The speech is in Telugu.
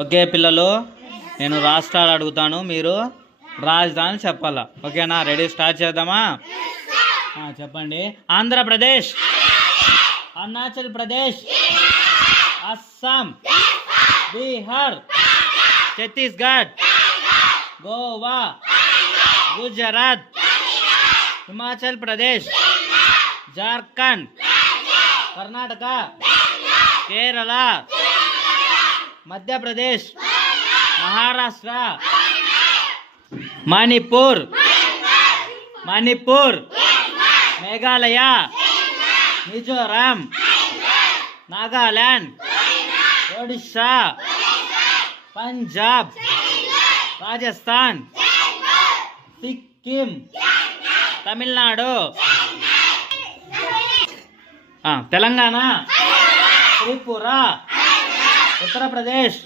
ఓకే పిల్లలు, నేను రాష్ట్రాలు అడుగుతాను, మీరు రాజధాని చెప్పాలా. ఓకేనా? రెడీ, స్టార్ట్ చేద్దామా? చెప్పండి. ఆంధ్రప్రదేశ్, అరుణాచల్ ప్రదేశ్, అస్సాం, బీహార్, ఛత్తీస్గఢ్, గోవా, గుజరాత్, హిమాచల్ ప్రదేశ్, జార్ఖండ్, కర్ణాటక, కేరళ, మధ్యప్రదేశ్, మహారాష్ట్ర, మణిపూర్, మేఘాలయ, మిజోరాం, నాగాలాండ్, ఒడిశా, పంజాబ్, రాజస్థాన్, సిక్కిం, తమిళనాడు, తెలంగాణ, త్రిపుర, ఉత్తరప్రదేశ్,